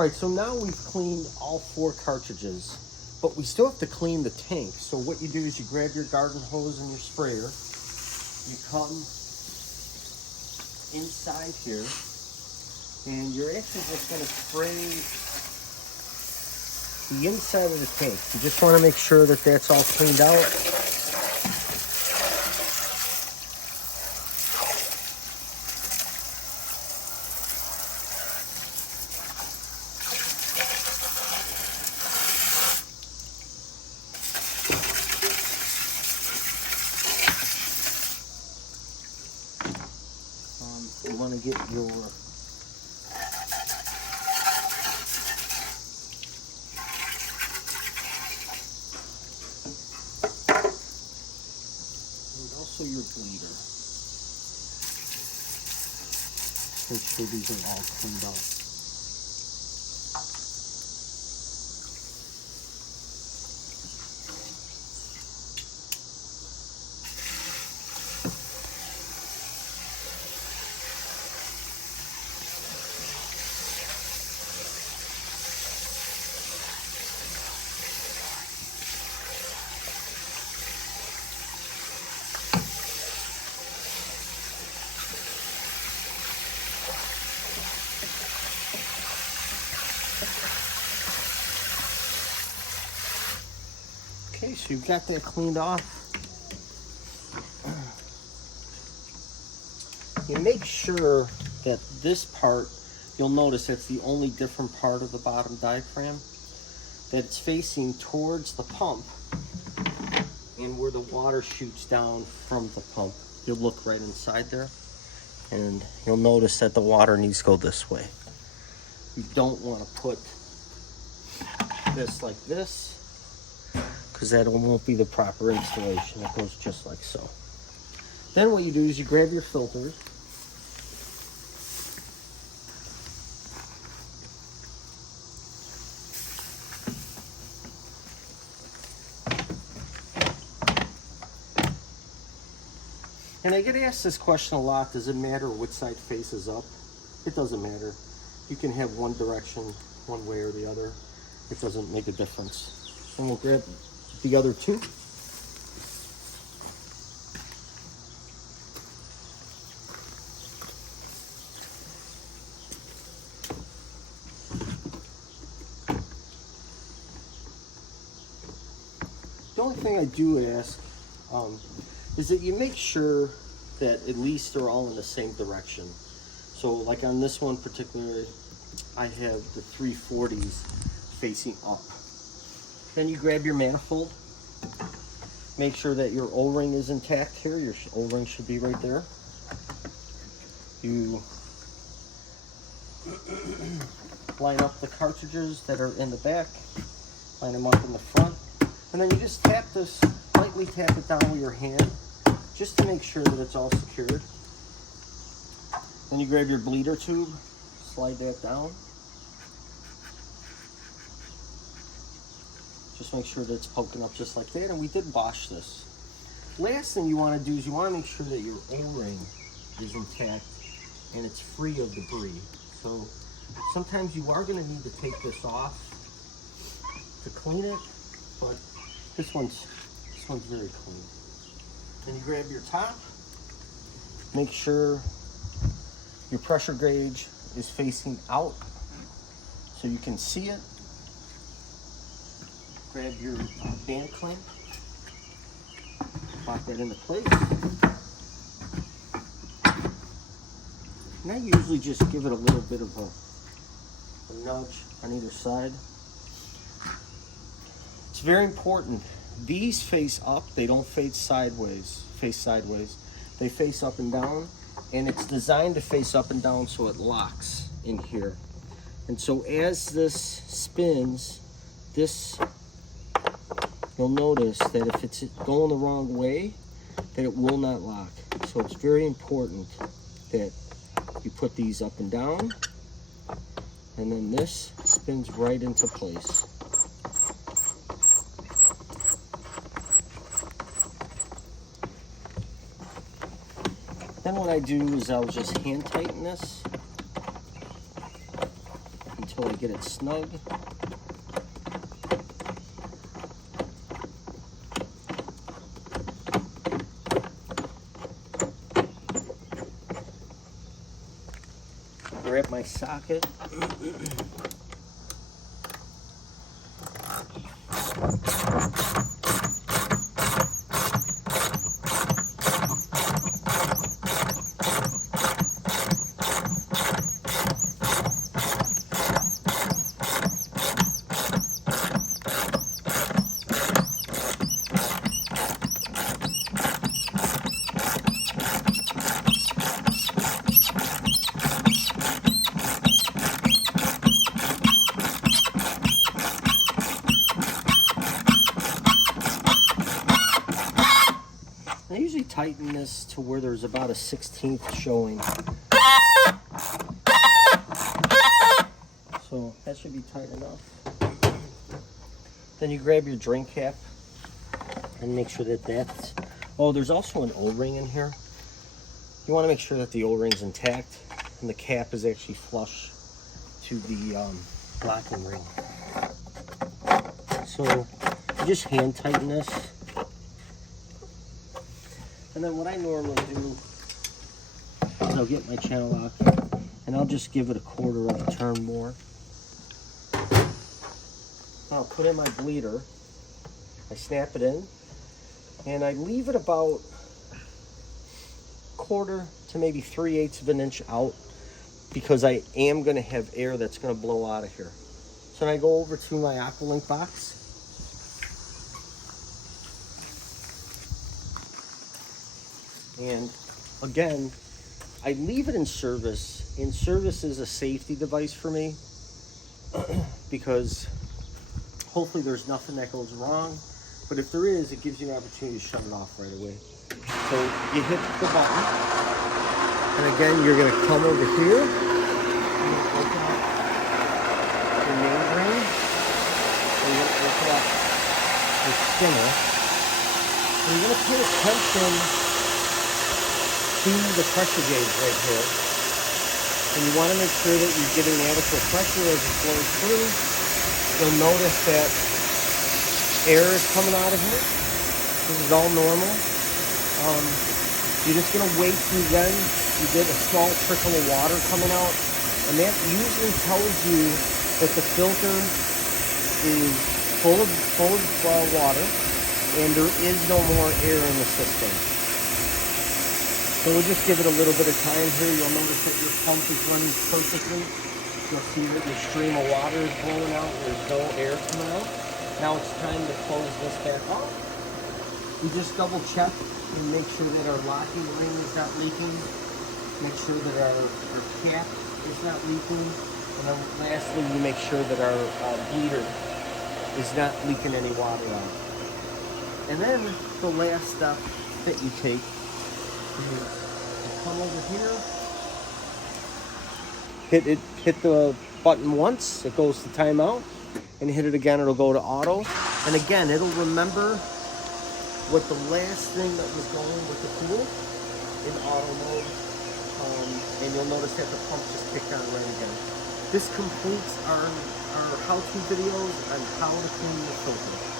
All right, so now we've cleaned all 4 cartridges, but we still have to clean the tank. So what you do is you grab your garden hose and your sprayer, you come inside here, and you're actually just going to spray the inside of the tank. You just want to make sure that that's all cleaned out. You want to get your also your bleeder. Make sure these are all cleaned out. Okay, so you've got that cleaned off. You make sure that this part, you'll notice that's the only different part of the bottom diaphragm, that it's facing towards the pump and where the water shoots down from the pump. You'll look right inside there and you'll notice that the water needs to go this way. You don't want to put this like this, because that won't be the proper installation. It goes just like so. Then what you do is you grab your filters. And I get asked this question a lot, does it matter which side faces up? It doesn't matter. You can have one direction, one way or the other. It doesn't make a difference. And we'll grab the other 2. The only thing I do ask is that you make sure that at least they're all in the same direction. So like on this one particularly, I have the 340s facing up. Then you grab your manifold. Make sure that your O-ring is intact here. Your O-ring should be right there. You line up the cartridges that are in the back, line them up in the front, and then you just tap this, lightly tap it down with your hand, just to make sure that it's all secured. Then you grab your bleeder tube, slide that down. Just make sure that it's poking up just like that, and we did wash this. Last thing you want to do is you want to make sure that your O-ring is intact and it's free of debris. So sometimes you are going to need to take this off to clean it, but this one's very clean. Then you grab your top, make sure your pressure gauge is facing out so you can see it. Grab your band clamp, lock that into place. And I usually just give it a little bit of a nudge on either side. It's very important. These face up, they don't face sideways. They face up and down, and it's designed to face up and down so it locks in here. And so as this spins, you'll notice that if it's going the wrong way, that it will not lock. So it's very important that you put these up and down, and then this spins right into place. Then what I do is I'll just hand tighten this until until I get it snug. Grab my socket. I usually tighten this to where there's about a 1/16 showing. So that should be tight enough. Then you grab your drain cap and make sure that that's... Oh, there's also an O-ring in here. You want to make sure that the O-ring's intact and the cap is actually flush to the locking ring. So you just hand tighten this. And then what I normally do is I'll get my channel lock and I'll just give it a 1/4 of a turn more. I'll put in my bleeder, I snap it in, and I leave it about 1/4 to maybe 3/8 of an inch out because I am going to have air that's going to blow out of here. So then I go over to my Aqualink box. And again, I leave it in service. And service is a safety device for me because hopefully there's nothing that goes wrong. But if there is, it gives you an opportunity to shut it off right away. So you hit the button. And again, you're going to come over here. And open up your main ring. And you're going to open up the spinner. And you're going to pay attention to the pressure gauge right here. And you want to make sure that you're getting adequate pressure as it flows through. You'll notice that air is coming out of here. This is all normal. You're just going to wait through then. You get a small trickle of water coming out. And that usually tells you that the filter is full of water and there is no more air in the system. So we'll just give it a little bit of time here. You'll notice that your pump is running perfectly. You'll see that your stream of water is blowing out. There's no air coming out. Now it's time to close this back off. We just double check and make sure that our locking ring is not leaking. Make sure that our cap is not leaking. And then lastly, we make sure that our bleeder is not leaking any water out. And then the last step that you take, you come over here, hit the button once, it goes to timeout, and hit it again, it'll go to auto. And again, it'll remember what the last thing that was going with the pool in auto mode. And you'll notice that the pump just kicked on right again. This completes our how-to videos on how to clean the filter.